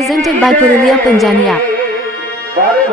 presented by Purulia Panjania. I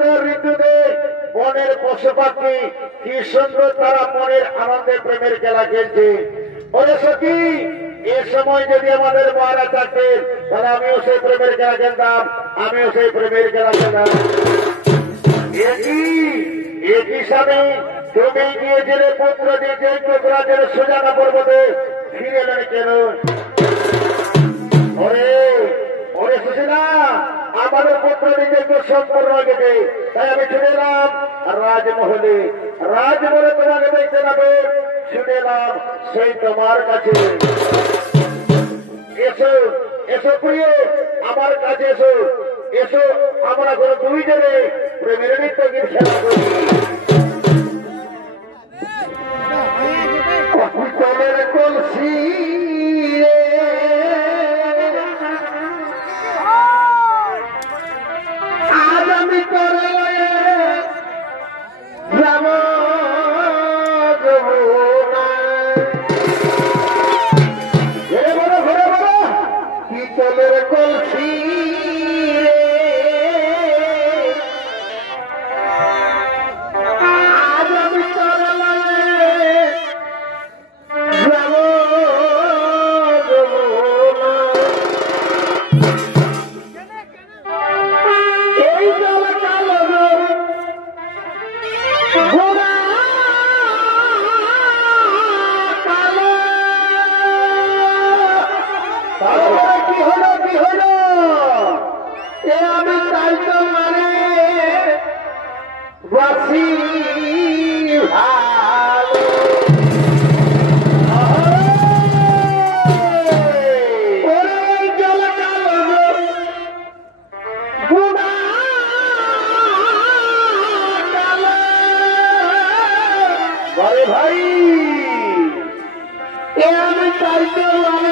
বসন্ত ঋতুতে বনের পশু পাখি কি সুন্দর তারা মনের আনন্দে প্রেমের খেলা খেলছে। ওরে সখী, এ সময় যদি আমাদের মারা থাকতেন তাহলে আমিও সেই প্রেমের খেলা খেলতাম, আমিও সেই প্রেমের খেলা খেলতাম। একই স্বামী তুমি গিয়েছিলে পুত্র দিয়েছে রাজের সোজানা পর্বতে, ফিরে এলেন কেন? ওরে ওরে সুশীলা, আমাদের পুত্র দিয়েছে সম্পূর্ণ গেছে, তাই আমি ছুটে এলাম রাজমহলে। রাজমহলে তোমাকে দেখতে যাবে, ছুটে এলাম সেই তোমার কাছে। এসো এসো প্রিয়, আমার কাছে এসো, এসো আমরা কোনো দুইজনে প্রেমের নৃত্য গীত খেলা করি। কলের কলসি আজ আমি করে যাব কলের কলসি আজ আমি করে যাব এই জল কালো ঘোড়া কালো কি হলো কি হলো? এ আমি তাই তো মানে বাসি ভালো। ওরে জল কালো ঘোড়া কালো, ঘরে ভাই এ আমি তাই তো মানে